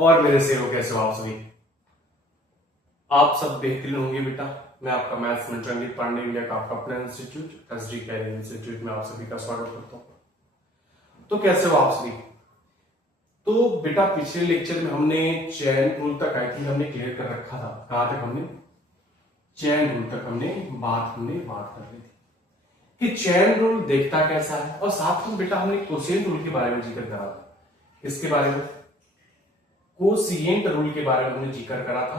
और मेरे से हो कैसे हो आप सभी। आप सब बेहतरीन होंगे बेटा। मैं आपका मैथ्स में रंजीत पांडे इंडिया का आपका अपना इंस्टीट्यूट एसडी कैरियर इंस्टीट्यूट में आप सभी का स्वागत करता हूं। तो कैसे हो आप सभी। तो बेटा पिछले लेक्चर में हमने चैन रूल तक आई थिंक हमने क्लियर कर रखा था। कहां तक हमने चैन रूल तक हमने बात कर ली थी कि चैन रूल देखता कैसा है, और साथ में बेटा हमने कोसेंट रूल के बारे में जिक्र करा था। इसके बारे में कोसिएंट रूल के बारे में हमने जिक्र करा था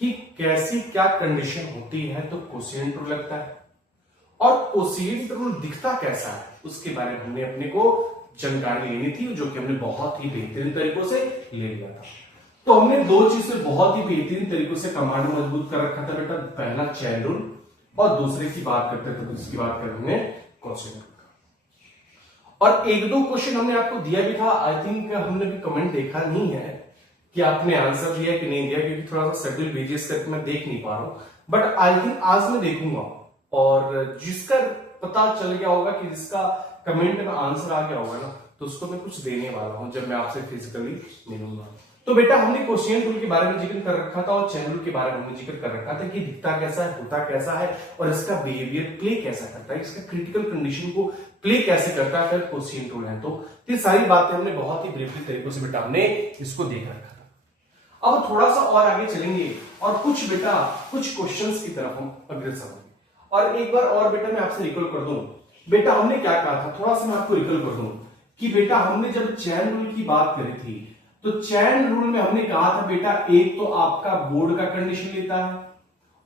कि कैसी क्या कंडीशन होती है तो कोसिएंट रूल लगता है, और कोसिएंट रूल दिखता कैसा है उसके बारे में हमने अपने को जानकारी लेनी थी, जो कि हमने बहुत ही बेहतरीन तरीकों से ले लिया था। तो हमने दो चीजें बहुत ही बेहतरीन तरीकों से कमांड मजबूत कर रखा था बेटा। पहला चैन रूल और दूसरे की बात करते थे, दूसरी बात कर हमने कोसिएंट रूल। और एक दो क्वेश्चन हमने आपको दिया भी था। आई थिंक हमने भी कमेंट देखा नहीं है कि आपने आंसर दिया कि नहीं दिया, क्योंकि थोड़ा सा शेड्यूल बेसिस करके मैं देख नहीं पा रहा हूं। बट आई थिंक आज मैं देखूंगा, और जिसका पता चल गया होगा कि जिसका कमेंट में आंसर आ गया होगा ना, तो उसको मैं कुछ देने वाला हूं जब मैं आपसे फिजिकली मिलूंगा। तो बेटा हमने कोसिएंट रूल के बारे में जिक्र कर रखा था और चैन रूल के बारे में हमने जिक्र कर रखा था कि दिखता कैसा है, होता कैसा है, और इसका बिहेवियर प्ले कैसा करता है, इसका क्रिटिकल कंडीशन को प्ले कैसे करता है अगर कोसिएंट रूल है तो। ये सारी बातें हमने बहुत ही ब्रीफली तरीकों से बेटा हमने इसको देख रखा था। अब थोड़ा सा और आगे चलेंगे और कुछ क्वेश्चंस की तरफ हम अग्रसर होंगे। और एक बार और बेटा मैं आपसे रिकॉल कर दूं, बेटा हमने क्या कहा था, थोड़ा सा मैं आपको रिकॉल कर दूं कि बेटा हमने जब चैन रूल की बात करी थी, तो चैन रूल में हमने कहा था बेटा एक तो आपका बोर्ड का कंडीशन लेता है,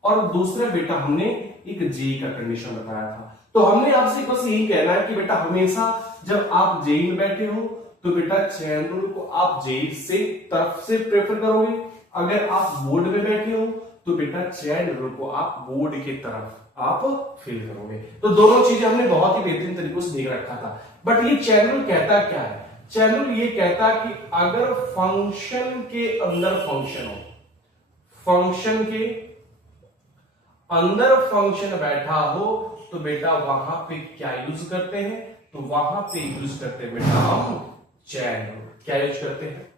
और दूसरा बेटा हमने एक जेई का कंडीशन बताया था। तो हमने आपसे बस यही कहना है कि बेटा हमेशा जब आप जेई में बैठे हो तो बेटा चैन रूल को आप जेई से तरफ से प्रेफर करोगे, अगर आप बोर्ड में बैठे हो तो बेटा चैन रूल को आप बोर्ड की तरफ आप फिल करोगे। तो दोनों चीजें हमने बहुत ही बेहतरीन तरीकों से देख रखा था। बट ये चैन रूल कहता क्या है, चैन रूल ये कहता कि अगर फंक्शन के अंदर फंक्शन हो, फंक्शन के अंदर फंक्शन बैठा हो, तो बेटा वहां पे क्या यूज करते हैं, तो वहां पे यूज करते हैं बेटा हम चैन रूल। क्या यूज करते हैं,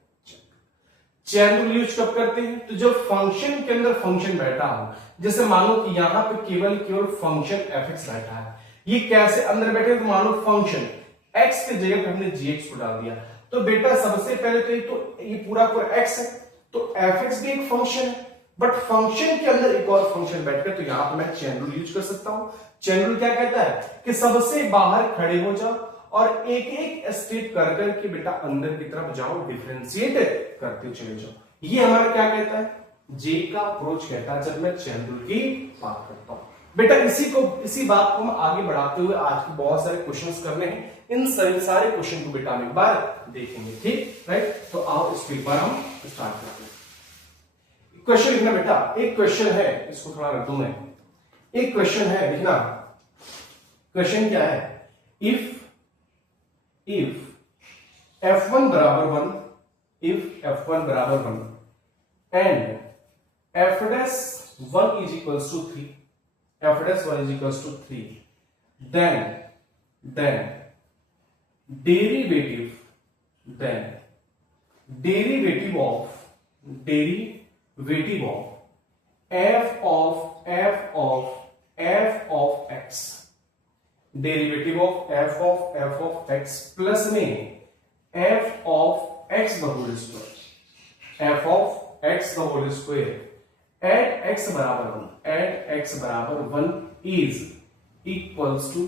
चैन रूल यूज कब करते हैं, तो जब फंक्शन के अंदर फंक्शन बैठा हो। जैसे मानो कि यहां पे केवल फंक्शन एफ बैठा है, ये कैसे अंदर बैठे, तो मानो फंक्शन एक्स के जगह पे हमने जीएक्स को डाल दिया, तो बेटा सबसे पहले तो ये पूरा एक्स है, तो एफ एक्स भी एक फंक्शन है, बट फंक्शन के अंदर एक और फंक्शन बैठकर, तो यहां पर मैं चैन रूल यूज कर सकता हूं। चैन रूल क्या कहता है कि सबसे बाहर खड़े हो जाओ और एक एक स्टेप कर करके बेटा अंदर की तरफ जाओ, डिफरेंशिएट करते चले जाओ। ये हमारा क्या कहता है, जे का अप्रोच कहता है जब मैं चैन रूल की बात करता हूं। बेटा इसी बात को हम आगे बढ़ाते हुए आज के बहुत सारे क्वेश्चंस करने हैं। इन सारे क्वेश्चन को बेटा हम एक बार देखेंगे, ठीक राइट। तो आओ इस एक बार हम स्टार्ट करते हैं। क्वेश्चन लिखना बेटा, एक क्वेश्चन है, इसको थोड़ा रख दूं मैं। एक क्वेश्चन है, लिखना। क्वेश्चन क्या है, इफ f1 बराबर 1, if f1 बराबर 1 and f'1 is equals to 3, f'1 is equals to 3, then derivative of f of x, derivative of f of x plus में f of x the whole square, f of x the whole square at x बराबर 1 is equals to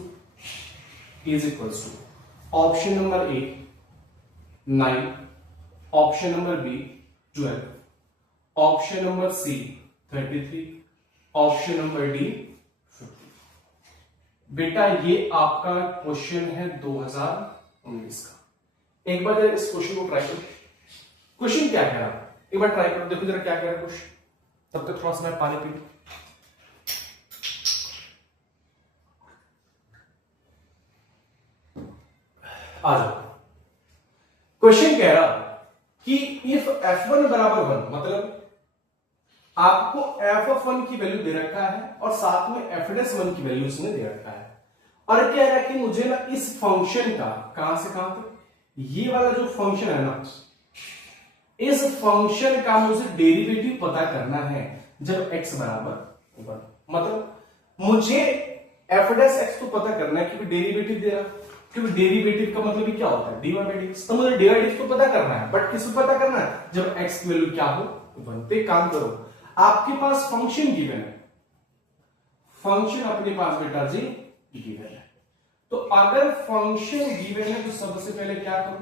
option number A 9, option number B 12, option number C 33, option number D 50। बेटा ये आपका question है 2019 का। एक बार इस question को try करो। क्वेश्चन क्या कह रहा है, एक बार ट्राई करो, देखो जरा क्या कह रहा है क्वेश्चन। तब तक थोड़ा सा मैं पानी पी लूं। आ जाओ। क्वेश्चन कह रहा कि इफ f1 बराबर 1, मतलब आपको f(1) की वैल्यू दे रखा है और साथ में f'(1) की वैल्यू उसने दे रखा है, और क्या है कि मुझे ना इस फंक्शन का कहां से कहां तक, ये वाला जो फंक्शन है ना, इस फंक्शन का मुझे डेरिवेटिव पता करना है जब x बराबर 1। मतलब मुझे f डैश x तो पता करना है क्योंकि डेरिवेटिव दे रहा, क्योंकि डेरिवेटिव का मतलब क्या होता है dy बाई dx, तो मुझे dy बाई dx तो पता करना है, बट किस पता करना है जब x की वैल्यू क्या हो 1। तो एक काम करो, आपके पास फंक्शन गिवन है, फंक्शन अपने पास बेटा जी गिवन है, तो अगर फंक्शन गिवन है तो सबसे पहले क्या करो,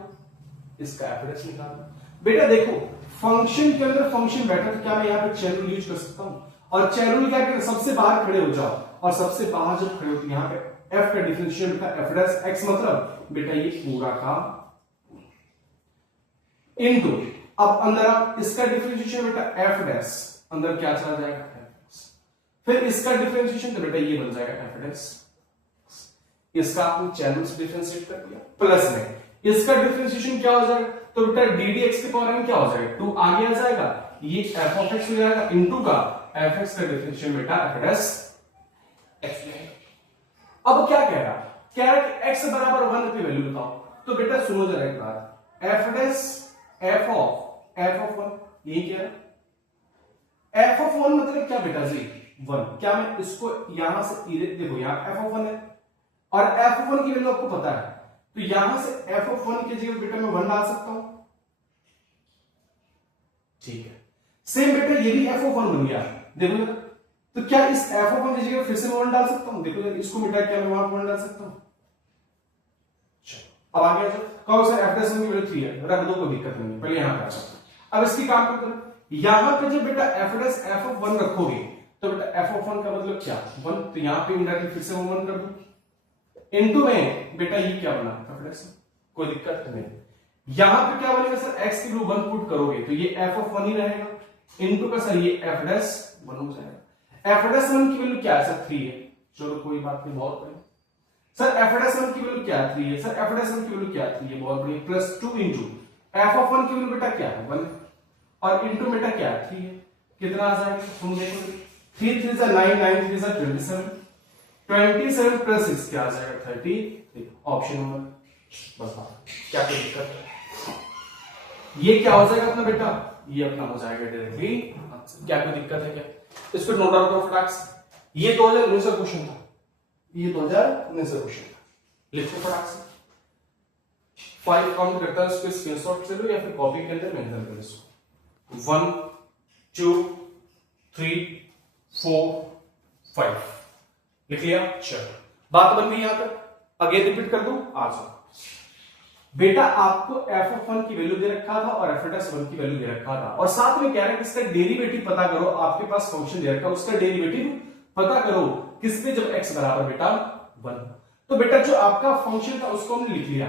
इसका एफ निकालो। बेटा देखो फंक्शन के अंदर फंक्शन बैठा तो क्या मैं यहाँ पे चेन रूल यूज कर सकता हूं, और चेन रूल क्या कहते हैं, सबसे बाहर खड़े हो जाओ, और सबसे बाहर जब खड़े होते यहाँ पे f का डिफरेंशियल बेटा f डैश x, मतलब बेटा ये पूरा काम इनटू, अब अंदर आप इसका डिफरेंशिएशन बेटा f डैश, अंदर क्या चला जाएगा f, फिर इसका डिफरेंशिएशन तो बेटा ये बन जाएगा f डैश, इसका आपने चैनल से डिफरेंशिएट कर दिया, प्लस में इसका डिफरेंशिएशन क्या हो जाएगा, तो बेटा dd x के पावर n क्या हो जाएगा 2 आगे आ जाएगा, ये f ऑफ x हो जाएगा इनटू का f x का डिफरेंशिएशन बेटा f डैश x में। अब क्या कह रहा कि x बराबर 1 की वैल्यू बताओ, तो बेटा सुनो जरा एक बात, f डैश f ऑफ 1 ये क्या है, f ऑफ 1 मतलब क्या बेटा जी 1, क्या मैं इसको यहां से देखो यहां f ऑफ 1 है और f ऑफ 1 की वैल्यू आपको पता है, तो यहां से f ऑफ 1 की जगह बेटा मैं 1 डाल सकता हूं, ठीक है। सेम बेटा ये भी f ऑफ 1 बन गया, देखो जरा, तो क्या इस f ऑफ 1 की जगह फिर से मैं 1 डाल सकता हूं, देखो जरा इसको मिटा क्या मैं वहां 1 डाल सकता हूं। चलो अब आगे जाओ, कहो सर f डैश की वैल्यू 3 है, रख दो कोई दिक्कत नहीं, पहले यहां पे आ सकते। अब इसकी काम करते हैं, यहां पे जब बेटा f डैश f ऑफ 1 रखोगे तो बेटा f ऑफ 1 का मतलब क्या 1, तो यहां पे इनडायरेक्टली फिर से 1 कर दो, इनटू में बेटा ये क्या बना f डैश, कोई दिक्कत नहीं। यहां पे क्या बनेगा सर x की वैल्यू 1 पुट करोगे तो ये f ऑफ 1 ही रहेगा, इनटू का सर ये f डैश 1 हो जाएगा। f डैश 1 की वैल्यू क्या है सर 3 है, चलो कोई बात नहीं, बहुत बढ़िया। सर f डैश 1 की वैल्यू क्या है 3 है, सर f डैश 1 की वैल्यू क्या है 3 है, बहुत बढ़िया, प्लस 2 इनटू f ऑफ 1 की वैल्यू बेटा क्या है 1 और इनटू बेटा क्या है 3 है, कितना आ जाएगा तुम देखो, 3 3 जा 9 9 3 जा 27 प्लस 6 क्या आ जाएगा 30, ऑप्शन नंबर, बस क्या कोई दिक्कत है, ये क्या हो जाएगा अपना बेटा, ये अपना हो जाएगा डायरेक्टली, क्या कोई दिक्कत है क्या, इसको नोट डाउन करो फटाक से। ये 2019 का क्वेश्चन था, ये 2019 का क्वेश्चन था, लिखो फटाक से, 5 काउंट करता है, इसको स्क्रीनशॉट ले लो या फिर कॉपी के अंदर मेंशन कर इसको, 1 2 3 4 5 लिख लिया। चलो बात बन गई यहां तक, अगेन रिपीट कर दूं, आ जाओ बेटा, आपको f ऑफ 1 की वैल्यू दे रखा था और f डैश 1 की वैल्यू दे रखा था, और साथ में कह रहे हैं कि इसका डेरिवेटिव पता करो, आपके पास फंक्शन दे रखा है उसका डेरिवेटिव पता करो किसपे, जब x बराबर बेटा 1। तो बेटा जो आपका फंक्शन था उसको हमने लिख लिया,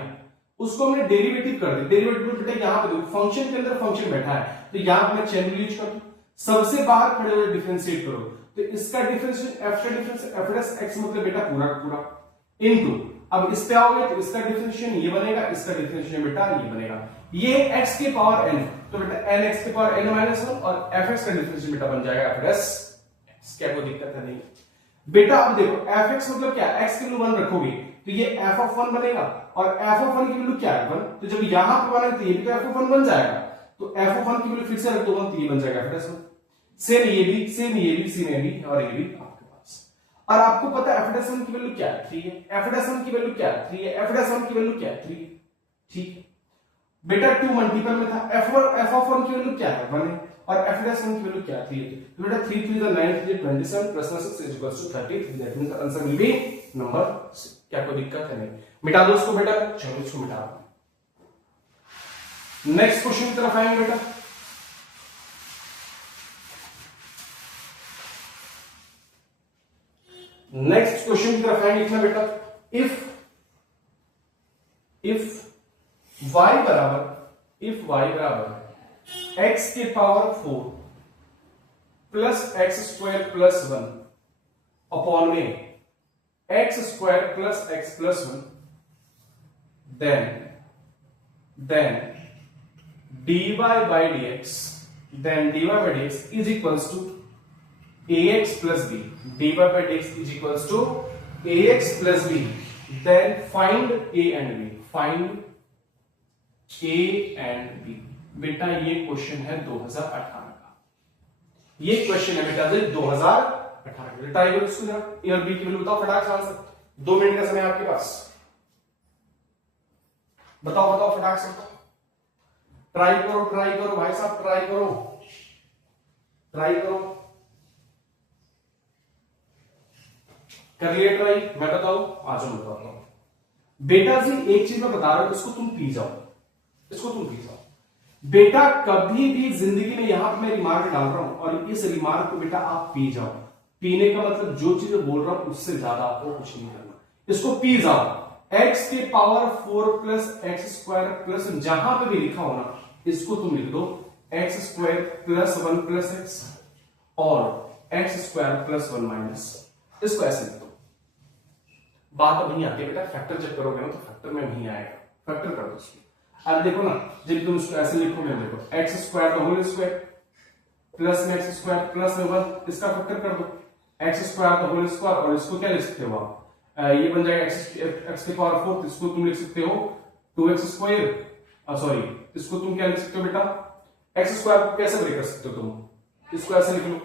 उसको हमने डेरिवेटिव कर दिया, डेरिवेटिव बेटा यहां पे देखो फंक्शन के अंदर फंक्शन बैठा है, तो यहां पे मैं चेन रूल यूज कर दूं, सबसे बाहर खड़े हुए डिफरेंशिएट करो, तो इसका डिफरेंशिएशन f का डिफरेंशिएशन f डैश x मतलब बेटा पूरा का पूरा इनटू, अब इस पे आओगे तो इसका डिफरेंशिएशन ये बनेगा, इसका डिफरेंशिएशन बेटा ये बनेगा, ये x के पावर n, तो बेटा n x के पावर n माइनस 1 और f x का डिफरेंशिएशन बेटा बन जाएगा f डैश x, क्या कोई दिक्कत है नहीं बेटा। अब देखो f x मतलब क्या, x की वैल्यू 1 रखोगे तो ये f ऑफ 1 बनेगा, और f ऑफ 1 की वैल्यू क्या है 1, तो जब यहां पे बनेगा तो ये भी तो f ऑफ 1 बन जाएगा, तो f ऑफ 1 की वैल्यू फिर से रख दो 1, तो ये बन जाएगा f डैश 1, सेम ये भी सेम ये भी सेम ये भी और ये भी आपके पास, और आपको पता है f डैश 1 की वैल्यू क्या है 3 है, f डैश 1 की वैल्यू क्या है 3 है, f डैश 1 की वैल्यू क्या है 3 है, ठीक है बेटा 2 मल्टीपल में था, f ऑफ 1 की वैल्यू क्या है 1 है और f डैश 1 की वैल्यू क्या है 3 है, तो बेटा 3 3 9 3 27 plus 6 is equal to 33, that means answer will be number C, क्या कोई दिक्कत है नहीं, मिटा दो इसको बेटा, चलो इसको मिटा दो। नेक्स्ट क्वेश्चन की तरफ आएंगे बेटा, नेक्स्ट क्वेश्चन की तरफ आएंगे, लिखना बेटा, इफ y बराबर x के power 4 plus x square plus 1 upon में x square plus x plus 1, then dy by dx is equals to ax plus b, dy by dx is equals to ax plus b, then find a and b, find a and b, बेटा ये question है 2018 का, ये question है बेटा 2018 का। Try करो इसको जरा, ए और बी की वैल्यू बताओ फटाक से आंसर। 2 मिनट का समय आपके पास, बताओ बताओ फटाक से बताओ। ट्राई करो भाई साहब, ट्राई करो। कर लिए ट्राई? मैं बताऊं, आज मैं बताता हूं बेटा जी। एक चीज मैं बता रहा हूं, इसको तुम पी जाओ, बेटा। कभी भी जिंदगी में यहां पे मैं रिमार्क डाल रहा हूं और इस रिमार्क को बेटा आप पी जाओ। पीने का मतलब जो चीज बोल रहा हूं उससे ज्यादा आपको कुछ नहीं करना, इसको पी जाओ। x के power 4 plus x square plus, जहां पे भी लिखा हो ना इसको तुम लिख दो x square plus 1 plus x और एक्स स्क्वायर प्लस 1 माइनस, इसको ऐसे लिख दो। बात अब नहीं आती बेटा, फैक्टर जब करोगे ना तो फैक्टर में नहीं आएगा, फैक्टर कर दो इसको। अब देखो ना, जब तुम इसको ऐसे लिखोगे, देखो एक्स स्क्वायर का होल स्क्वायर प्लस में एक्स स्क्वायर प्लस में 1, इसका फैक्टर कर दो। एक्स स्क्वायर का होल स्क्वायर, और इसको क्या लिख सकते हो आप, ये बन जाएगा एक्स के पावर 4, इसको तुम लिख सकते हो 2x स्क्वायर, सॉरी इसको तुम क्या लिख सकते हो बेटा, एक्स स्क्वायर को कैसे ब्रेक कर सकते हो तुम, इसको ऐसे लिख लो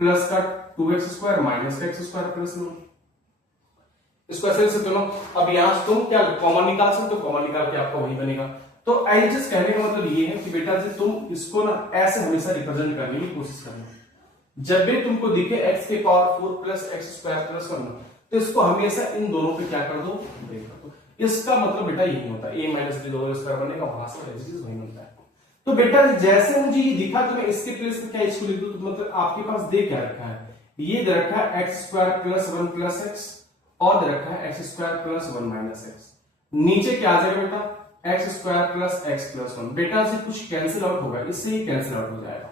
प्लस का 2x स्क्वायर माइनस का एक्स स्क्वायर प्लस में, इसको ऐसे लिख सकते हो ना। अब यहां से तुम क्या कॉमन निकाल सकते हो, कॉमन निकाल के आपका वही बनेगा। तो एलजीएस कहने का मतलब ये है कि बेटा जी तुम इसको ना ऐसे हमेशा रिप्रेजेंट करने की कोशिश करना। जब भी तुमको दिखे x के power 4 plus x square plus 1, तो इसको हमेशा इन दोनों पे क्या कर दो, ब्रेक कर दो। इसका मतलब बेटा यही होता है, a minus B whole square बनेगा, वहां से एलजीएस वही मिलता है। तो बेटा जैसे मुझे ये दिखा तो मैं इसके प्लेस पे क्या इसको लिख दूं, तो मतलब आपके पास दे क्या रखा है, ये दे रखा है x square plus 1 plus x और दे रखा है x square plus 1 minus x. नीचे क्या आ जाएगा बेटा, x square plus x plus 1। बेटा से कुछ कैंसिल आउट होगा, इससे ही कैंसिल आउट हो जाएगा।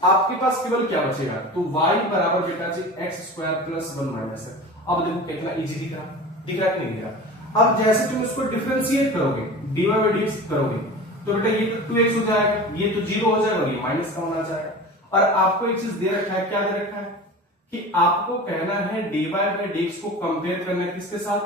आपके पास केवल क्या बचेगा, तो y बराबर बेटा जी एक्स स्क्वायर प्लस 1 माइनस है। अब देखो कितना इजी दिख रहा कि नहीं दिख रहा। अब जैसे तुम इसको डिफरेंशिएट करोगे, dy बाई dx करोगे, तो बेटा ये तो 2x हो जाएगा, ये तो 0 हो जाएगा और ये माइनस का होना जाएगा। और आपको एक चीज दे रखा है, क्या दे रखा है कि आपको कहना है dy बाई dx को कंपेयर करना है किसके साथ,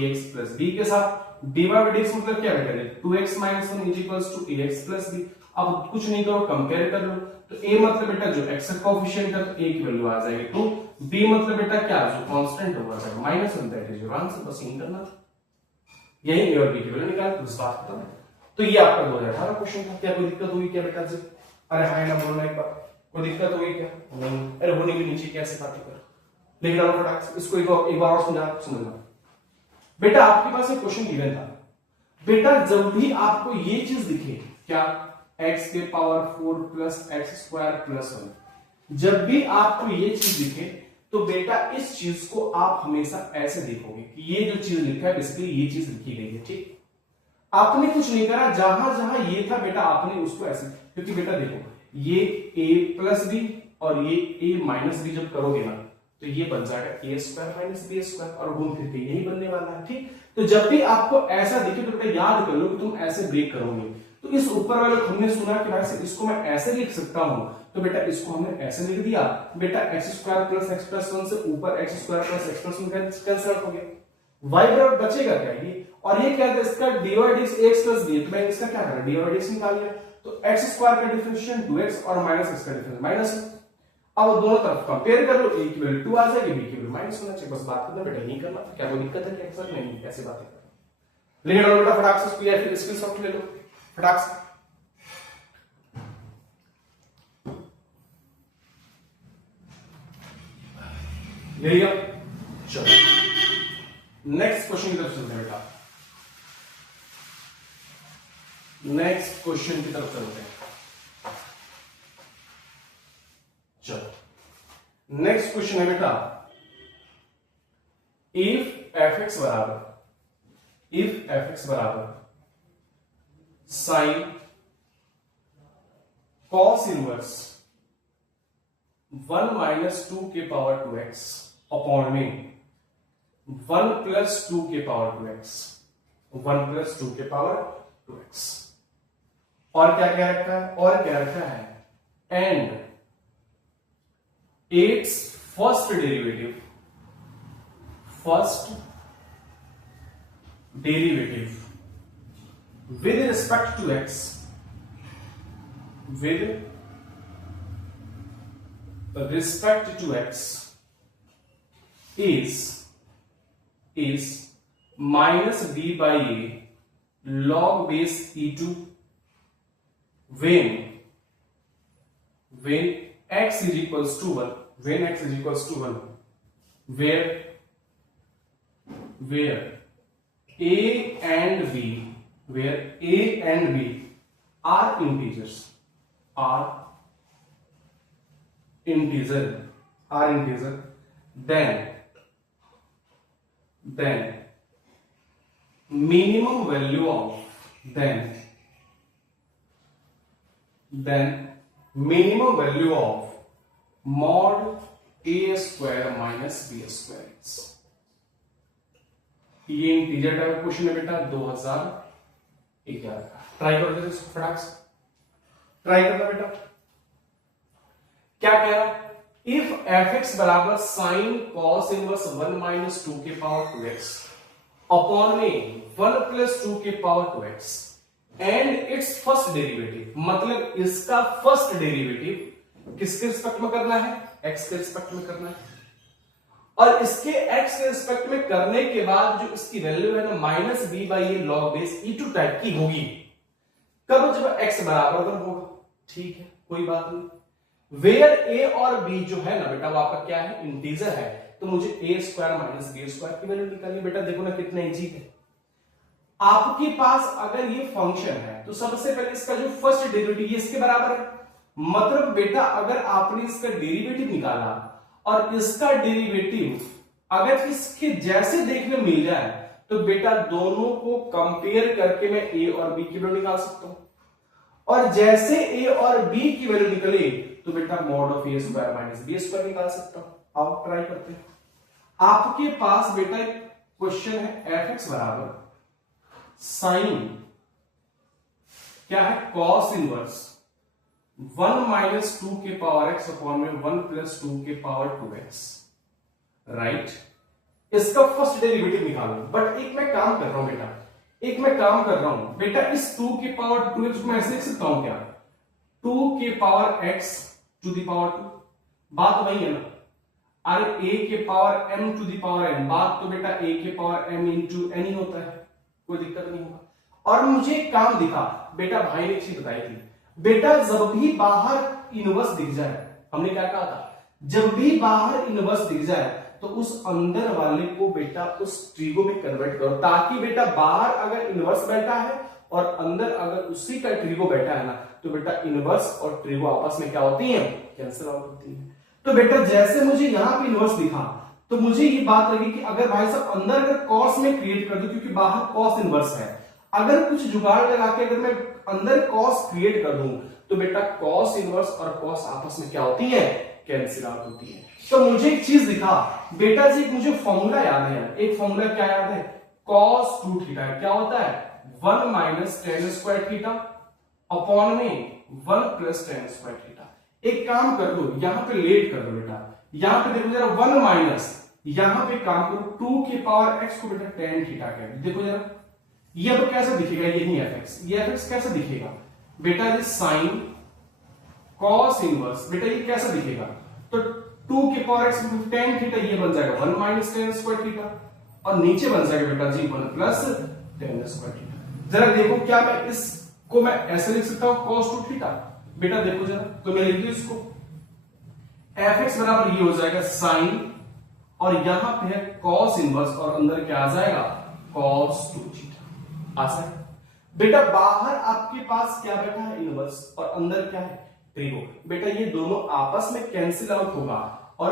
ax प्लस b के साथ। dy बाई dx मतलब क्या बेटा, 2x minus 1 is equals to ax plus b। अब कुछ नहीं करो, कंपेयर कर लो। तो a मतलब बेटा जो x का कोएफिशिएंट है तो a की वैल्यू आ जाएगी, तो b मतलब बेटा क्या जो कांस्टेंट होगा -1, दैट इज योर आंसर। बस यही करना था, यही a और b की वैल्यू निकाल, बस बात खत्म। तो ये आपका 2018 क्वेश्चन था। क्या कोई दिक्कत हुई क्या बेटा जी? अरे हां ना बोलना एक बार, कोई दिक्कत हुई क्या? नहीं। अरे होने के नीचे कैसे बातें कर, लिख डालो फटाक से इसको, एक बार और समझना बेटा। आपके पास एक क्वेश्चन गिवन था बेटा, जब भी आपको ये चीज दिखे क्या, x के power 4 plus x square plus 1, जब भी आपको ये चीज दिखे तो बेटा इस चीज को आप हमेशा ऐसे देखोगे कि ये जो चीज लिखा है बेसिकली ये चीज लिखी गई है, ठीक। आपने कुछ नहीं करा, जहां जहां ये था बेटा आपने उसको ऐसे, क्योंकि बेटा देखो ये a प्लस बी और ये a माइनस बी जब करोगे ना तो ये बन जाएगा a square minus B square, और घूम फिर के यही बनने वाला है, ठीक। तो जब भी आपको ऐसा दिखे तो बेटा याद कर लो कि तुम ऐसे ब्रेक करोगे। तो इस ऊपर वाले को हमने सुना कि भाई से इसको मैं ऐसे लिख सकता हूं, तो बेटा इसको हमने ऐसे लिख दिया बेटा, x square plus x plus 1 से ऊपर x square plus x plus 1 cancel हो गया, y बराबर बचेगा क्या ये, और ये क्या है इसका dy dx x plus b, तो मैं इसका क्या करा dy dx निकाल लिया, तो x स्क्वायर का डिफरेंशिएशन 2x और माइनस x का डिफरेंशिएशन माइनस है। अब दोनों तरफ कंपेयर कर लो, a की वैल्यू 2 आ जाएगी, b की वैल्यू माइनस होना चाहिए, बस बात खत्म बेटा, यही करना था। क्या कोई दिक्कत है क्या सर? नहीं, ऐसी बातें कर ले लो बेटा फटाक से, या फिर स्क्रीनशॉट ले लो फटाक से। ले लिया, चलो नेक्स्ट क्वेश्चन की तरफ चलते हैं बेटा, नेक्स्ट क्वेश्चन की तरफ चलते हैं। चलो नेक्स्ट क्वेश्चन है बेटा, इफ fx बराबर साइन कॉस इनवर्स 1 माइनस 2 के पावर 2x अपॉन में 1 प्लस 2 के पावर 2x, 1 प्लस 2 के पावर 2x, और क्या क्या रखा है, और क्या रखा है, and its first derivative with respect to x with respect to x is minus b by a log base e2 when x is equals to 1, when x is equals to 1, where a and b are integers, then minimum value of mod a square minus b square x। ये integer type question है बेटा 2011 का। Try कर देते इसको फटाक से, try करना बेटा। क्या कह रहा है? इफ एफ एक्स बराबर साइन कॉस इनवर्स 1 माइनस 2 के पावर 2x अपॉन में 1 प्लस 2 के power 2x and its first derivative, मतलब इसका फर्स्ट डेरिवेटिव किसके रिस्पेक्ट में करना है? x के रिस्पेक्ट में करना है। और इसके x के रिस्पेक्ट में करने के बाद जो इसकी वैल्यू है ना minus B by A log base e2 type की होगी। कब? जब x बराबर 1 होगा। ठीक है, कोई बात नहीं। वेयर a और b जो है ना बेटा वो आपका क्या है? इंटीजर है। तो मुझे a square minus b square की वैल्यू निकालनी। बेटा देखो ना कितना इजी है। आपके पास अगर ये फंक्शन है तो सबसे पहले इसका जो फर्स्ट डेरिवेटिव ये इसके बराबर है, मतलब बेटा अगर आपने इसका डेरिवेटिव निकाला और इसका डेरिवेटिव अगर इसके जैसे देखने मिल जाए तो बेटा दोनों को कंपेयर करके मैं a और b की वैल्यू निकाल सकता हूं। और जैसे a और b की वैल्यू निकले तो बेटा mod of a square minus b square निकाल सकता हूं। आओ ट्राई करते हैं। आपके पास बेटा एक क्वेश्चन है एफ एक्स बराबर साइन क्या है? कॉस इनवर्स 1 माइनस 2 के पावर x अपॉन में 1 प्लस 2 के पावर 2x, राइट। इसका फर्स्ट डेरिवेटिव निकालो। बट एक मैं काम कर रहा हूं बेटा, इस 2 के पावर 2x को मैं ऐसे लिख सकता हूं क्या? 2 के power x to the power 2, बात वही है ना। अरे a के power m to the power n, बात तो बेटा a के पावर m इंटू n ही होता है, कोई दिक्कत नहीं होगा। और मुझे एक काम दिखा बेटा, भाई ने एक चीज बताई थी बेटा, जब भी बाहर इनवर्स दिख जाए, हमने क्या कहा था? जब भी बाहर इनवर्स दिख जाए तो उस अंदर वाले को बेटा उस ट्रिगो में कन्वर्ट करो, ताकि बेटा बाहर अगर इनवर्स बैठा है और अंदर अगर उसी का ट्रिगो बैठा है ना तो बेटा इनवर्स और ट्रिगो आपस में क्या होती है? कैंसिल आउट होती है। तो बेटा जैसे मुझे यहां पे इनवर्स दिखा तो मुझे ये बात लगी कि अगर भाई साहब अंदर अगर कॉस में क्रिएट कर दूं, क्योंकि बाहर कॉस इनवर्स है, अगर कुछ जुगाड़ लगा के अगर मैं अंदर कॉस क्रिएट कर दूं तो बेटा कॉस इनवर्स और कॉस आपस में क्या होती है? कैंसिल आउट होती है। तो मुझे एक चीज दिखा बेटा जी, मुझे फॉर्मूला याद है। एक फॉर्मूला क्या याद है? कॉस 2 थीटा क्या होता है? 1 minus ten square theta upon में 1 प्लस टेन स्क्वायर थीटा। एक काम कर दो, यहां पे लेट कर दो बेटा, यहां पे देखो जरा 1 माइनस, यहां पे काम करो 2 के पावर x को बेटा टेन थीटा कह दो। देखो जरा ये अब कैसे दिखेगा? यही fx, ये fx कैसे दिखेगा बेटा? ये साइन कॉस इनवर्स, बेटा ये कैसे दिखेगा? तो 2 के पावर x टेन थीटा ये बन जाएगा 1 माइनस टेन स्क्वायर थीटा और नीचे बन जाएगा बेटा जी 1 प्लस टेन स्क्वायर थीटा। जरा देखो क्या मैं इसको मैं ऐसे लिख सकता हूं cos 2 थीटा? बेटा देखो जरा, तो मैं लिख दूं इसको fx बराबर ये हो जाएगा साइन और यहां पे है cos इनवर्स और अंदर क्या आ जाएगा? cos 2 theta. आसान है बेटा। बाहर आपके पास क्या बैठा है? इनवर्स, और अंदर क्या है? ट्रिगो। बेटा ये दोनों आपस में कैंसिल आउट होगा और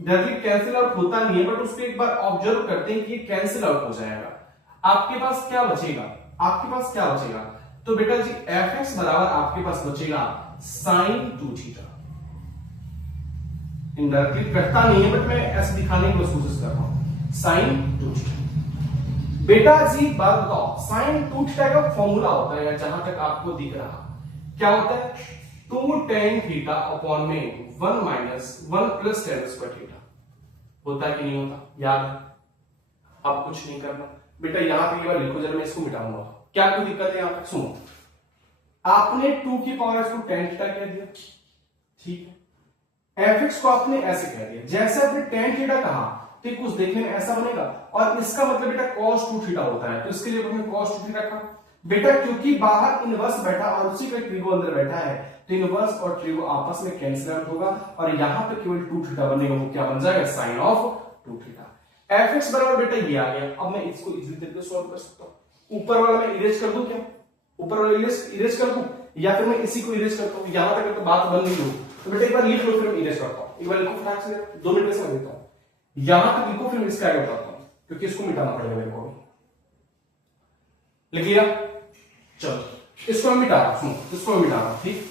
डायरेक्टली कैंसिल आउट होता नहीं है, बट उसको एक बार ऑब्जर्व करते हैं कि ये कैंसिल आउट हो जाएगा। आपके पास क्या बचेगा? तो बेटा जी एफ एक्स बराबर आपके पास बचेगा साइन 2 थीटा। इनडायरेक्टली करता नहीं है, बट मैं ऐसे दिखाने की कोशिश कर रहा हूं, साइन 2 थीटा। बेटा जी बात बताओ, साइन 2 थीटा का फॉर्मूला होता है, जहां तक आपको दिख रहा क्या होता है? 2 टेन थीटा अपॉन में 1 minus 1 plus ten square theta. होता है कि नहीं होता? याद है? अब कुछ नहीं करना बेटा, यहां पे ये बार लिखो जरा, मैं इसको मिटाऊंगा। क्या कोई दिक्कत है? यहां पे सुनो, आपने 2 की पावर एक्स को tan थीटा कह दिया, ठीक है। एफ एक्स को आपने ऐसे कह दिया, जैसे आपने tan थीटा कहा तो कुछ देखने में ऐसा बनेगा, और इसका मतलब बेटा cos 2 थीटा होता है, तो इसके लिए हमने cos 2 थीटा रखा बेटा, क्योंकि बाहर इनवर्स बैठा और उसी का ट्रिगो अंदर बैठा है, तो इनवर्स और ट्रिगो आपस में कैंसिल आउट होगा, और यहां पे केवल 2 थीटा बनेगा, वो क्या बन जाएगा, sine of 2 theta. F X बराबर बेटा ये आ गया। अब मैं इसको इजीली तरीके से सॉल्व कर सकता हूं। ऊपर वाला मैं इरेज कर दूं क्या, ऊपर वाला इरेज कर दूं, या फिर मैं इसी को इरेज करता हूं, यहां तक तो बात बन नहीं हो, तो बेटा एक बार लिख लो, फिर मैं इरेज करता हूं। एक बार लिखो फटाक से, 2 मिनट में समझ लेता हूं। यहां तक लिखो, फिर इसका आगे बताता हूं, क्योंकि इसको मिटाना पड़ेगा मेरे को। लिख लिया, चलो इसको मैं मिटा रहा हूं, इसको मैं मिटा रहा हूं, ठीक,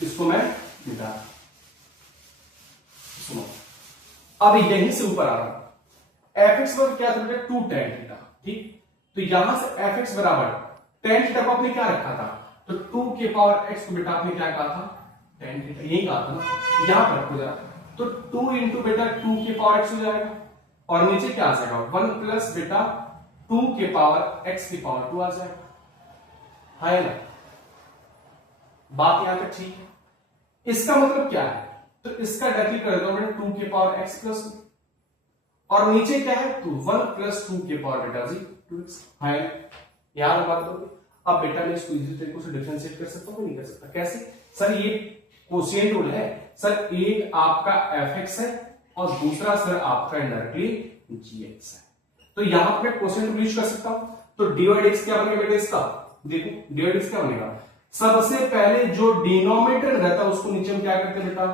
इसको मैं मिटा रहा हूं। सुनो, अब यहीं से ऊपर आ रहा हूं। एफ एक्स बराबर क्या था बेटा, 2 tan थीटा, ठीक। तो यहां से एफ एक्स बराबर tan थीटा को आपने क्या रखा था, तो 2 के पावर x को बेटा आपने क्या कहा था, tan थीटा, यही कहा था ना, यहां पर रखो जरा, तो 2 इंटू बेटा 2 के पावर x हो जाएगा, और नीचे क्या आ जाएगा, 1 प्लस बेटा 2 के पावर x की पावर 2 आ जाएगा, है ना। बात यहां तक ठीक है। इसका मतलब क्या है, तो इसका डायरेक्टली कर देता हूं मैं 2 के पावर x प्लस, और नीचे क्या है, 2 1 प्लस 2 के पावर बेटा जी 2x, है। याद बात करोगे। अब बेटा मैं इसको इजी तरीके से डिफरेंशिएट कर सकता हूं, नहीं कर सकता, कैसे सर, ये कोशिएंट रूल है सर, एक आपका fx है और दूसरा सर आपका डायरेक्टली gx है, तो यहां पे कोशिएंट रूल यूज कर सकता हूं। तो डिवाइड x क्या बनेगा बेटा, इसका देखो डिवाइड x क्या बनेगा, सबसे पहले जो डिनोमिनेटर रहता है उसको नीचे हम क्या करते हैं बेटा,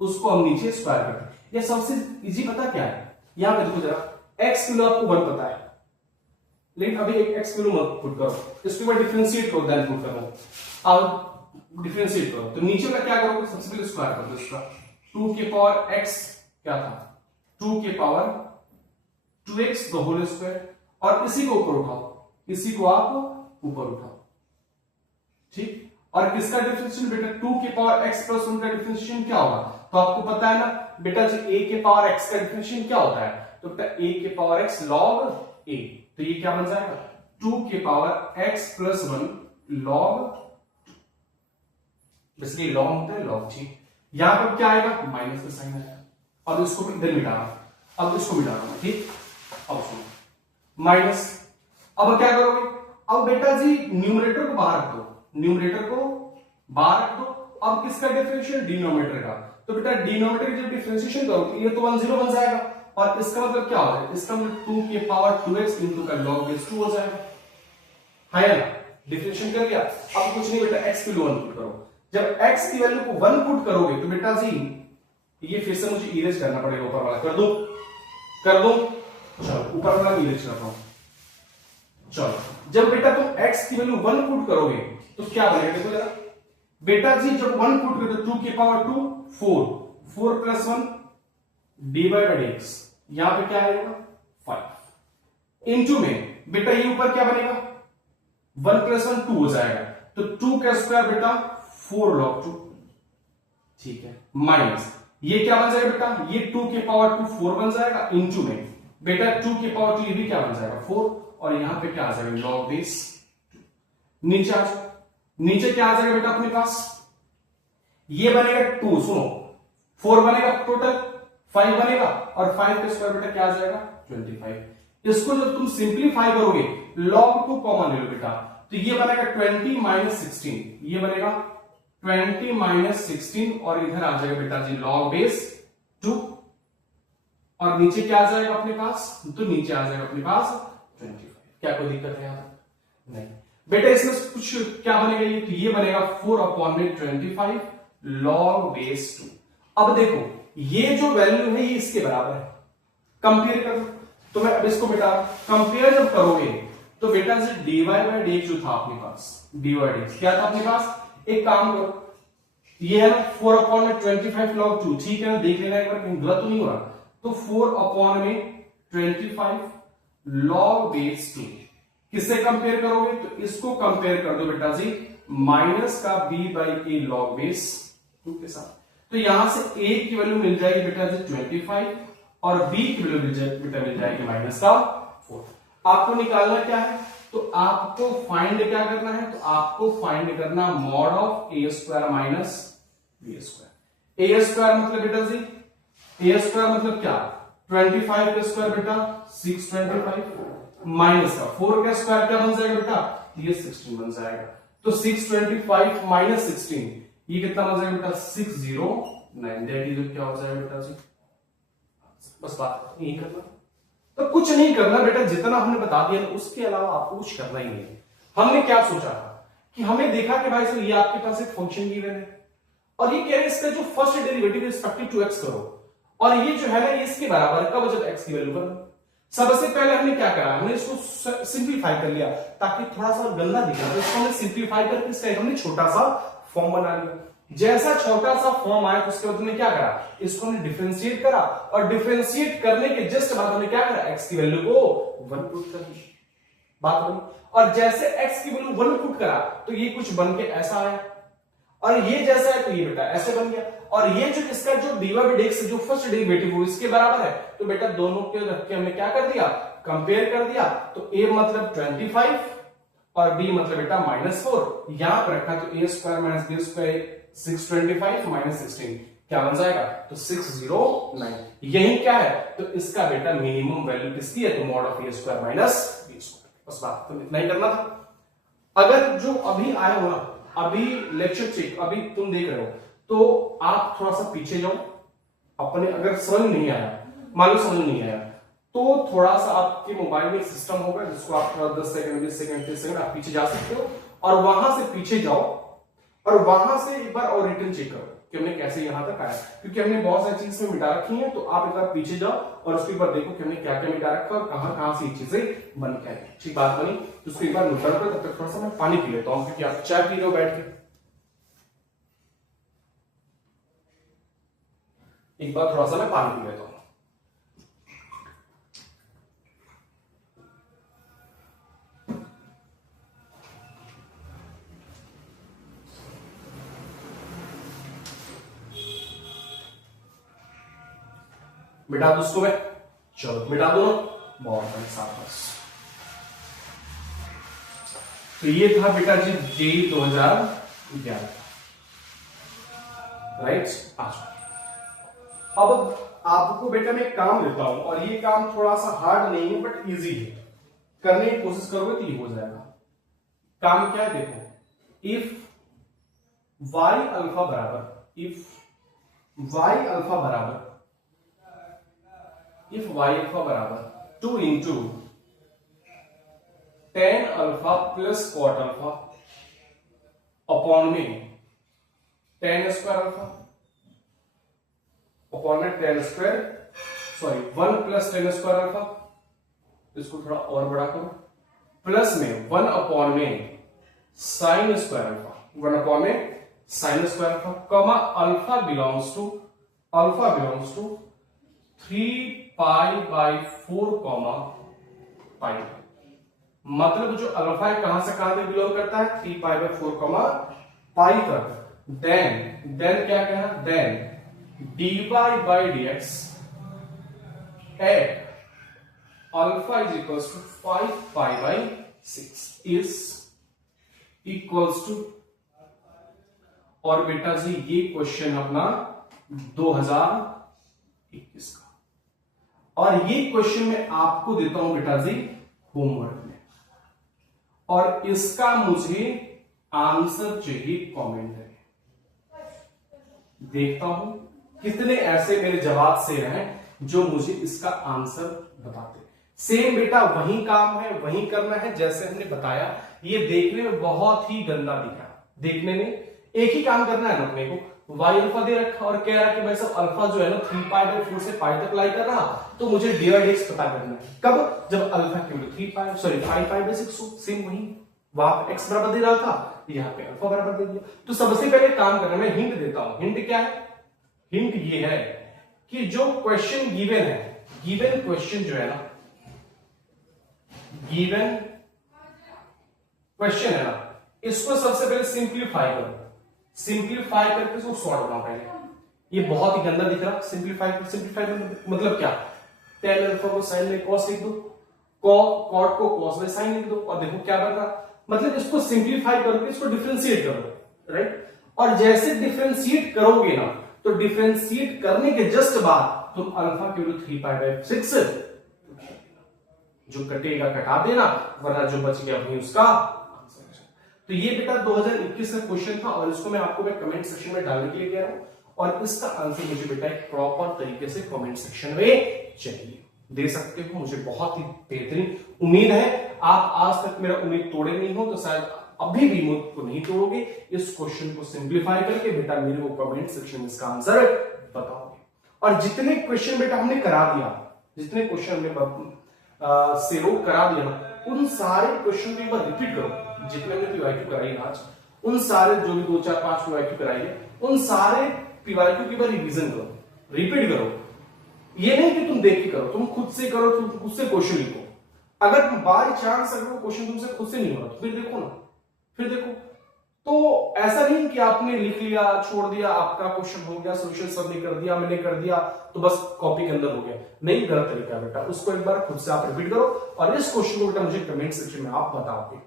उसको हम नीचे स्क्वायर करते हैं। ये सबसे इजी पता क्या है, यहां पे देखो जरा, x किलो आपको 1 पता है, लेकिन अभी एक x किलो मत पुट करो, इसके बाद डिफरेंशिएट करो, देन पुट करो, अब डिफरेंशिएट करो, तो नीचे का क्या करोगे, सबसे पहले स्क्वायर कर दो इसका, 2 के पावर x क्या था, 2 के power 2x the whole square, और इसी को ऊपर उठाओ, इसी को आप ऊपर उठाओ, ठीक। और किसका डिफरेंशिएशन बेटा, 2 के पावर x प्लस 1 का डिफरेंशिएशन क्या होगा, तो आपको पता है ना बेटा जी, a के पावर x का डिफरेंशिएशन क्या होता है, तो बेटा a के पावर x log a, तो ये क्या बन जाएगा, 2 के power x plus 1 log, basically log होता है log, ठीक। यहां पर क्या आएगा, माइनस का साइन आएगा। अब इसको इधर मिटा रहा हूं, अब इसको मिटा रहा हूं, ठीक। अब सुनो, माइनस, अब क्या करोगे, अब बेटा जी न्यूमरेटर को बाहर रख दो, न्यूमरेटर को बाहर रख दो, अब किसका डिफरेंशियल, डिनोमिनेटर का, तो बेटा डिनोमिनेटर की जब डिफरेंशिएशन करोगे ये तो 1 0 बन जाएगा, और इसका मतलब क्या होता है, इसका मतलब 2 के पावर 2x इंटू का log बेस 2 हो जाएगा, है ना। डिफरेंशिएशन कर लिया, अब कुछ नहीं बेटा, x की वैल्यू 1 पुट करो, जब x की वैल्यू को 1 पुट करोगे तो बेटा जी ये फिर से मुझे इरेज करना पड़ेगा, ऊपर वाला कर दो, चलो ऊपर वाला इरेज कर रहा हूं, चलो। जब बेटा तुम x की वैल्यू 1 पुट करोगे तो क्या बनेगा, देखो जरा बेटा जी, जब 1 पुट करोगे तो 2 के power 2 4 plus 1 divide by x, यहां पे क्या आएगा 5, इंटू में बेटा ये ऊपर क्या बनेगा, 1 प्लस 1 2 हो जाएगा, तो 2 का स्क्वायर बेटा 4 log 2, ठीक है, माइनस ये क्या बन जाएगा बेटा, ये 2 के पावर 2 4 बन जाएगा, इंटू में बेटा 2 के पावर 2 ये भी क्या बन जाएगा 4, और यहां पे क्या आ जाएगा log बेस 2, नीचे आ जाओ, नीचे क्या आ जाएगा बेटा अपने पास, ये बनेगा 2, सुनो 4 बनेगा टोटल, 5 बनेगा, और 5 का स्क्वायर बेटा क्या आ जाएगा 25। इसको जब तुम सिंप्लीफाई करोगे, log 2 कॉमन ले लो बेटा, तो ये बनेगा 20 माइनस 16, ये बनेगा 20 माइनस 16, और इधर आ जाएगा बेटा जी log बेस 2, और नीचे क्या आ जाएगा अपने पास, तो नीचे आ जाएगा अपने पास 25। क्या कोई दिक्कत है यहां तक, नहीं बेटा। इसमें कुछ क्या बनेगा, ये बनेगा 4/25 log बेस 2। अब देखो ये जो वैल्यू है ये इसके बराबर है, कंपेयर करो, तो मैं अब इसको बेटा कंपेयर जब करोगे तो बेटा से dy बाय dx जो था अपने पास, dy बाय dx क्या था अपने पास, एक काम करो, ये है ना 4/25 log 2, ठीक है ना, देख लेना एक बार कहीं गलत तो नहीं हो रहा, तो 4/25 log बेस 2 किससे कंपेयर करोगे, तो इसको कंपेयर कर दो बेटा जी माइनस का b by a log base 2 के साथ, तो यहां से a की वैल्यू मिल जाएगी बेटा जी 25, और b की वैल्यू बेटा मिल जाएगी माइनस का 4। आपको निकालना क्या है, तो आपको फाइंड क्या करना है, तो आपको फाइंड करना mod of A square minus B square. A square मतलब बेटा जी, ए स्क्वायर मतलब क्या, 25 का स्क्वायर बेटा 625 माइनस का 4 का स्क्वायर क्या बन जाएगा बेटा, ये 16 बन जाएगा। तो 625 माइनस 16 ये कितना बन जाएगा बेटा 609, दैट इज क्या हो जाएगा बेटा जी, बस बात यही करना। तो कुछ नहीं करना बेटा, जितना हमने बता दिया ना उसके अलावा आपको कुछ करना ही नहीं। हमने क्या सोचा था कि हमने देखा कि भाई साहब ये आपके पास एक फंक्शन गिवन है और ये कह रहे हैं इसका जो first derivative respective to X करो, और ये जो है ना ये इसके बराबर है कब, जब एक्स की वैल्यू पर। सबसे पहले हमने क्या करा, हमने इसको सिंप्लीफाई कर लिया ताकि थोड़ा सा गंदा दिखा, तो इसको हमने सिंप्लीफाई करके इसका हमने छोटा सा फॉर्म बना लिया। जैसा छोटा सा फॉर्म आया तो उसके बाद हमने क्या करा, इसको हमने डिफरेंशिएट करा, और डिफरेंशिएट करने के जस्ट बाद हमने क्या करा, एक्स की वैल्यू को 1 पुट कर दी, बात बनी। और जैसे एक्स की वैल्यू 1 पुट करा तो ये कुछ बन के ऐसा आया, और ये जैसा है तो ये बेटा ऐसे बन गया, और ये जो इसका जो dy/dx जो फर्स्ट डेरिवेटिव वो इसके बराबर है, तो बेटा दोनों के रख के हमने क्या कर दिया, कंपेयर कर दिया। तो a मतलब 25 और b मतलब बेटा -4, यहां पर रखा तो a square minus b square 625 minus 16 क्या बन जाएगा, तो 609। यही क्या है, तो इसका बेटा मिनिमम वैल्यू किसकी है, तो mod of a square minus b square. बस बात तो इतना ही करना था। अगर जो अभी आए हो ना, अभी लेक्चर चेक अभी तुम देख रहे हो, तो आप थोड़ा सा पीछे जाओ अपने, अगर समझ नहीं आया, मान लो समझ नहीं आया, तो थोड़ा सा आपके मोबाइल में सिस्टम होगा जिसको आप थोड़ा 10 सेकंड 20 सेकंड 30 सेकंड आप पीछे जा सकते हो, और वहां से पीछे जाओ और वहां से एक बार और रिटर्न चेक करो कि हमने कैसे यहां तक आया, क्योंकि हमने बहुत सारी चीजें मिटा रखी हैं। तो आप एक बार पीछे जाओ और उसके ऊपर देखो कि हमने क्या क्या मिटा रखा और कहां कहां से चीजें बन के आई। ठीक बात बनी, तो उसको एक बार नोट करो। तब तक थोड़ा सा मैं पानी पी लेता हूं, क्योंकि आप चाय पी रहे हो बैठ के। एक बार थोड़ा सा मैं पानी पी लेता हूं। मिटा दो उसको मैं, चलो मिटा दो, बहुत शाबाश। तो ये था बेटा जी जेई 2011, राइट। अब आपको बेटा मैं काम देता हूं, और ये काम थोड़ा सा हार्ड नहीं है बट इजी है, करने की कोशिश करोगे तो ये हो जाएगा। काम क्या है देखो, इफ वाई अल्फा बराबर, इफ वाई अल्फा बराबर 2 into tan alpha plus cot alpha upon में tan स्क्वायर अल्फा अपॉन में tan square, sorry 1 plus tan square alpha, इसको थोड़ा और बड़ा करो, प्लस में 1 अपॉन में साइन स्क्वायर अल्फा, 1 अपॉन में sine square alpha, comma alpha belongs to 3 pi by 4 comma pi. मतलब जो अल्फा है कहां से कहां तक बिलोंग करता है, 3 पाई बाई 4 कॉमा पाई तक। देन क्या कहना, then dy by dx at alpha is equals to 5 pi by 6 is equals to, और बेटा जी ये क्वेश्चन अपना 2021 का, और ये क्वेश्चन मैं आपको देता हूं बेटा जी होमवर्क में, और इसका मुझे आंसर चाहिए कमेंट में। देखता हूं कितने ऐसे मेरे जवाब से हैं जो मुझे इसका आंसर बताते। सेम बेटा वही काम है, वही करना है जैसे हमने बताया। ये देखने में बहुत ही गंदा दिखा, देखने में एक ही काम करना है ना अपने को, वाई अल्फा दे रखा और कह रहा है कि भाई साहब अल्फा जो है ना 3 पाई बाई 4 से पाई तक लाई कर रहा, तो मुझे dy/dx पता करना है कब, जब अल्फा की वैल्यू 5 पाई बाई 6 हो। सेम वही वहां पे x बराबर दे रहा था, यहाँ पे अल्फा बराबर दे दिया। तो सबसे पहले काम करना, मैं हिंट देता हूं। हिंट क्या है, हिंट ये है कि जो क्वेश्चन गिवन है, गिवन क्वेश्चन जो है ना, गिवन क्वेश्चन है ना, इसको सबसे पहले सिंप्लीफाई करो, सिंप्लीफाई करके इसको सॉल्व करना पहले। ये बहुत ही गंदा दिख रहा, सिंप्लीफाई मतलब क्या, tan अल्फा को sin में cos लिख दो, कॉट को कॉस बाय साइन लिख दो और देखो क्या बन रहा, मतलब इसको सिंप्लीफाई करके इसको डिफरेंशिएट करो, राइट। और जैसे डिफरेंशिएट करोगे ना, तो डिफरेंशिएट करने के जस्ट बाद तुम अल्फा की वैल्यू 3π/6 जो कटेगा कटा देना, वरना जो बच गया वही उसका आंसर है। तो ये बेटा 2021 का क्वेश्चन था और इसको मैं कमेंट सेक्शन में डालने के लिए कह रहा हूं और इसका आंसर मुझे बेटा एक प्रॉपर तरीके से कमेंट सेक्शन में चाहिए, दे सकते हो। मुझे बहुत ही बेहतरीन उम्मीद है आप आज तक मेरा उम्मीद तोड़े नहीं हो, तो शायद अभी भी उम्मीद को नहीं तोड़ोगे। इस क्वेश्चन को सिंप्लीफाई करके बेटा मेरे को कमेंट सेक्शन में इसका आंसर बताओगे। और जितने क्वेश्चन बेटा हमने करा दिया, जितने क्वेश्चन हमने सेरो करा दिया, उन सारे क्वेश्चन को एक बार रिपीट करो। जितने हमने पीवाईक्यू कराई आज, उन सारे जो भी 2 4 5 पीवाईक्यू कराई है, उन सारे पीवाईक्यू की बार रिवीजन करो, रिपीट करो। ये नहीं कि तुम देख के करो, तुम खुद से करो, तुम खुद से क्वेश्चन लिखो। अगर तुम बाय चांस अगर वो क्वेश्चन तुमसे खुद से नहीं हो रहा तो फिर देखो ना, फिर देखो। तो ऐसा नहीं कि आपने लिख लिया छोड़ दिया, आपका क्वेश्चन हो गया, सोल्यूशन सब ने कर दिया, मैंने कर दिया तो बस कॉपी के अंदर हो गया, नहीं, गलत तरीका बेटा। उसको एक बार खुद से आप रिपीट करो और इस क्वेश्चन को बेटा मुझे कमेंट सेक्शन में आप बताओगे।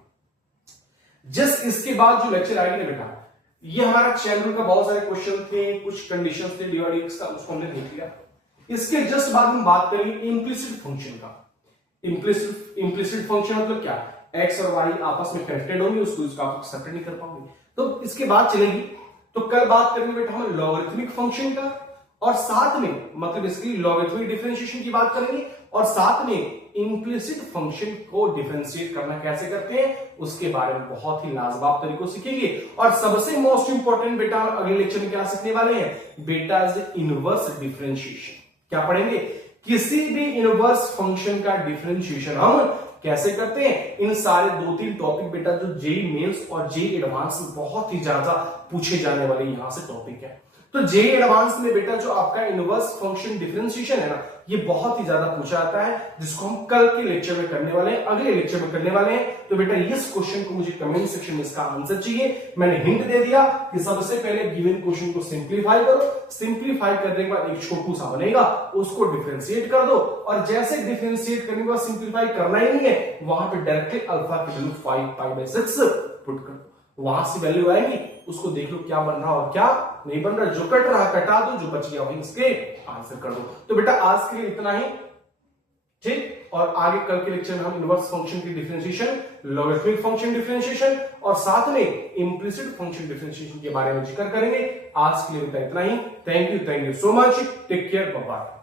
जस्ट इसके बाद जो लेक्चर आएगी ना बेटा, ये हमारा चैनल का बहुत सारे क्वेश्चन थे, कुछ कंडीशंस थे डिवाइड का, उसको हमने देख लिया। इसके जस्ट बाद हम बात करेंगे इम्प्लिसिट फंक्शन का। इम्प्लिसिट फंक्शन मतलब क्या, एक्स और वाई आपस में कनेक्टेड होंगे, उसको आप सेपरेट नहीं कर पाओगे। तो इसके बाद चलेगी, तो कल बात करेंगे बेटा हम लॉगरिथमिक फंक्शन का, और साथ में मतलब इसकी लॉगरिथमिक डिफरेंशिएशन की बात करेंगे, और साथ में इम्प्लिसिट फंक्शन को डिफरेंशिएट करना कैसे करते हैं उसके बारे में बहुत ही लाजवाब तरीकों से सीखेंगे। और सबसे मोस्ट इंपॉर्टेंट बेटा अगले लेक्चर में क्या सीखने वाले हैं, बेटा इज इनवर्स डिफरेंशिएशन। क्या पढ़ेंगे, किसी भी इनवर्स फंक्शन का डिफरेंशिएशन हम कैसे करते हैं। इन सारे 2-3 टॉपिक बेटा जो जेई मेंस और जेई एडवांस में बहुत ही ज्यादा पूछे जाने वाले यहां से टॉपिक है। तो जेई एडवांस में बेटा जो आपका इनवर्स फंक्शन डिफरेंशिएशन है ना, ये बहुत ही ज्यादा पूछा जाता है, जिसको हम कल के लेक्चर में करने वाले हैं, अगले लेक्चर में करने वाले हैं। तो बेटा इस क्वेश्चन को मुझे कमेंट सेक्शन में इसका आंसर चाहिए। मैंने हिंट दे दिया कि सबसे पहले गिवन क्वेश्चन को सिंप्लीफाई करो, सिंप्लीफाई करने के बाद एक छोटू सा बनेगा, उसको डिफरेंशिएट कर दो, और जैसे डिफरेंशिएट करने के बाद सिंप्लीफाई करना ही नहीं है, वहां पे डायरेक्टली अल्फा की वैल्यू 5π/6 पुट कर दो, वहां से वैल्यू आएगी, उसको देख लो क्या बन रहा और क्या नहीं बन रहा, जो कट रहा कटा दो, जो बच गया वही इसके आंसर कर दो। तो बेटा आज के लिए इतना ही, ठीक। और आगे कल के लेक्चर में हम इनवर्स फंक्शन की डिफरेंशिएशन, लॉगरिथमिक फंक्शन डिफरेंशिएशन और साथ में इम्प्लिसिट फंक्शन डिफरेंशिएशन के बारे में जिक्र करेंगे। आज के लिए बेटा इतना ही। Thank you so much, take care, bye bye.